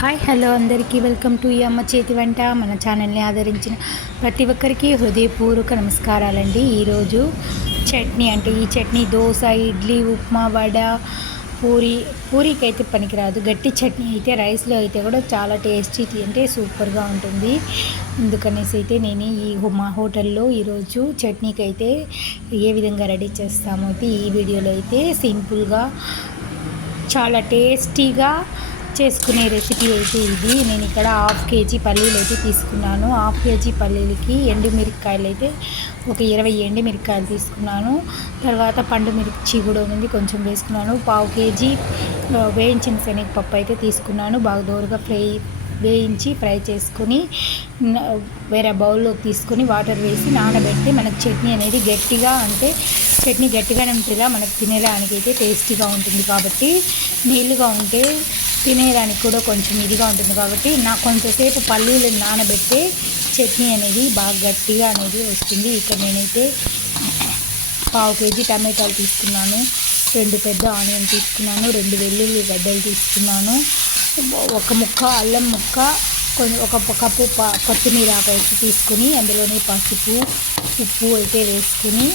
Hi hello అందరికీ welcome to ఈ అమ్మ చేతి వంట. మన ఛానల్ని ఆదరించిన ప్రతి ఒక్కరికి హృదయపూర్వక నమస్కారాలండి. ఈరోజు చట్నీ అంటే ఈ చట్నీ దోశ, ఇడ్లీ, ఉప్మా, వడ, పూరీకి అయితే పనికిరాదు. గట్టి చట్నీ అయితే రైస్లో అయితే కూడా చాలా టేస్టీ అంటే సూపర్గా ఉంటుంది. అందుకనేసి అయితే నేను మా హోటల్లో ఈరోజు చట్నీకి అయితే ఏ విధంగా రెడీ చేస్తామో అయితే ఈ వీడియోలో అయితే సింపుల్గా చాలా టేస్టీగా చేసుకునే రెసిపీ అయితే ఇది. నేను ఇక్కడ 1/2 kg పల్లీలు అయితే తీసుకున్నాను. 1/2 kg పల్లీలకి ఎండుమిరపకాయలు అయితే ఒక 20 ఎండుమిరపకాయలు తీసుకున్నాను. తర్వాత పండు మిర్చి కూడా ఉంది, కొంచెం వేసుకున్నాను. 1/2 kg వేయించిన శనగపప్పు అయితే తీసుకున్నాను. బాగా దోరగా వేయించి ఫ్రై చేసుకొని వేరే బౌల్లోకి తీసుకొని వాటర్ వేసి నానబెట్టి మనకు చట్నీ అనేది గట్టిగా అంటే చట్నీ గట్టిగానే ఉంటుందా మనకు తినేదానికి అయితే టేస్టీగా ఉంటుంది. కాబట్టి నీళ్ళుగా ఉంటే తినేదానికి కూడా కొంచెం ఇదిగా ఉంటుంది. కాబట్టి కొంచెంసేపు పల్లీలు నానబెట్టే చట్నీ అనేది బాగా గట్టిగా అనేది వస్తుంది. ఇక్కడ నేనైతే 1/2 kg టమాటాలు తీసుకున్నాను, 2 పెద్ద ఆనియన్ తీసుకున్నాను, 2 వెల్లుల్లి గడ్డలు తీసుకున్నాను, ఒక ముక్క అల్లం ముక్క, ఒక కప్పు కొత్తిమీర అయితే తీసుకుని అందులోనే పసుపు ఉప్పు అయితే వేసుకుని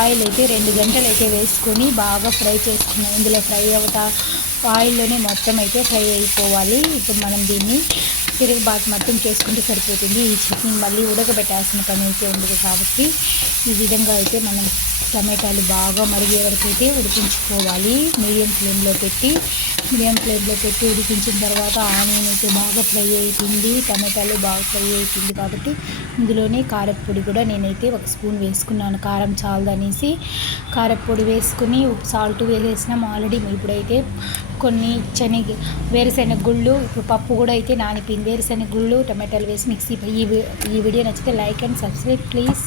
ఆయిల్ అయితే 2 గంటలు అయితే వేసుకొని బాగా ఫ్రై చేసుకున్నాను. ఇందులో ఫ్రై ఆయిల్లోనే మొత్తం అయితే ఫ్రై అయిపోవాలి. ఇప్పుడు మనం దీన్ని తిరగబాటు మొత్తం చేసుకుంటే సరిపోతుంది. ఈ చట్నీ మళ్ళీ ఉడకబెట్టాల్సిన పని అయితే ఉండదు. కాబట్టి ఈ విధంగా అయితే మనం టమాటాలు బాగా మరిగే వరకు అయితే ఉడికించుకోవాలి. మీడియం ఫ్లేమ్లో పెట్టి ఉడికించిన తర్వాత ఆనియన్ అయితే బాగా ఫ్రై అవుతుంది, టమాటాలు బాగా ఫ్రై అవుతుంది. కాబట్టి ఇందులోనే కారప్పొడి కూడా నేనైతే 1 స్పూన్ వేసుకున్నాను. కారం చాలదనేసి కారప్పొడి వేసుకుని సాల్ట్ వేసేసినాం ఆల్రెడీ. ఇప్పుడైతే కొన్ని వేరుశెనగ గుళ్ళు, ఇప్పుడు పప్పు కూడా అయితే నానిపోయింది. వేరుశెనగ గుళ్ళు టమాటాలు వేసి మిక్సీ. ఈ వీడియో నచ్చితే లైక్ అండ్ సబ్స్క్రైబ్ ప్లీజ్.